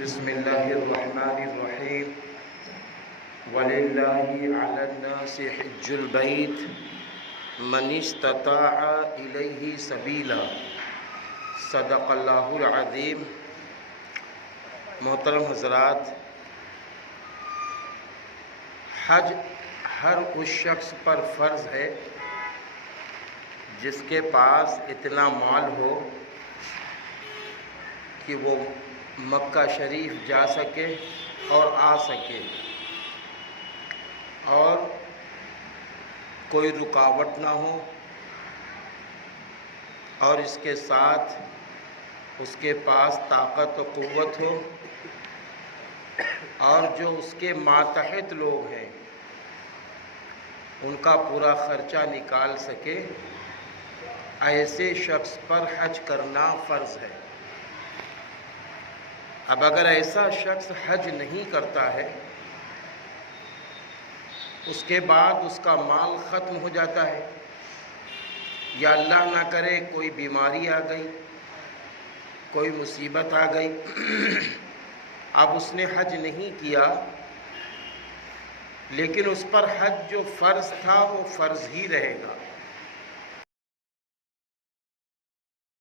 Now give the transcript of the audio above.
بسم اللہ الرحمن الرحیم وَلِلَّهِ عَلَى النَّاسِ حِجُّ الْبَيْتِ مَنِ اسْتَطَاعَ إِلَيْهِ سَبِيلًا صدق اللہ العظیم۔ محترم حضرات، حج ہر اس شخص پر فرض ہے جس کے پاس اتنا مال ہو کہ وہ مکہ شریف جا سکے اور آ سکے، اور کوئی رکاوٹ نہ ہو، اور اس کے ساتھ اس کے پاس طاقت و قوت ہو، اور جو اس کے ماتحت لوگ ہیں ان کا پورا خرچہ نکال سکے، ایسے شخص پر حج کرنا فرض ہے۔ اب اگر ایسا شخص حج نہیں کرتا ہے، اس کے بعد اس کا مال ختم ہو جاتا ہے، یا اللہ نہ کرے کوئی بیماری آ گئی، کوئی مصیبت آ گئی، اب اس نے حج نہیں کیا، لیکن اس پر حج جو فرض تھا وہ فرض ہی رہے گا۔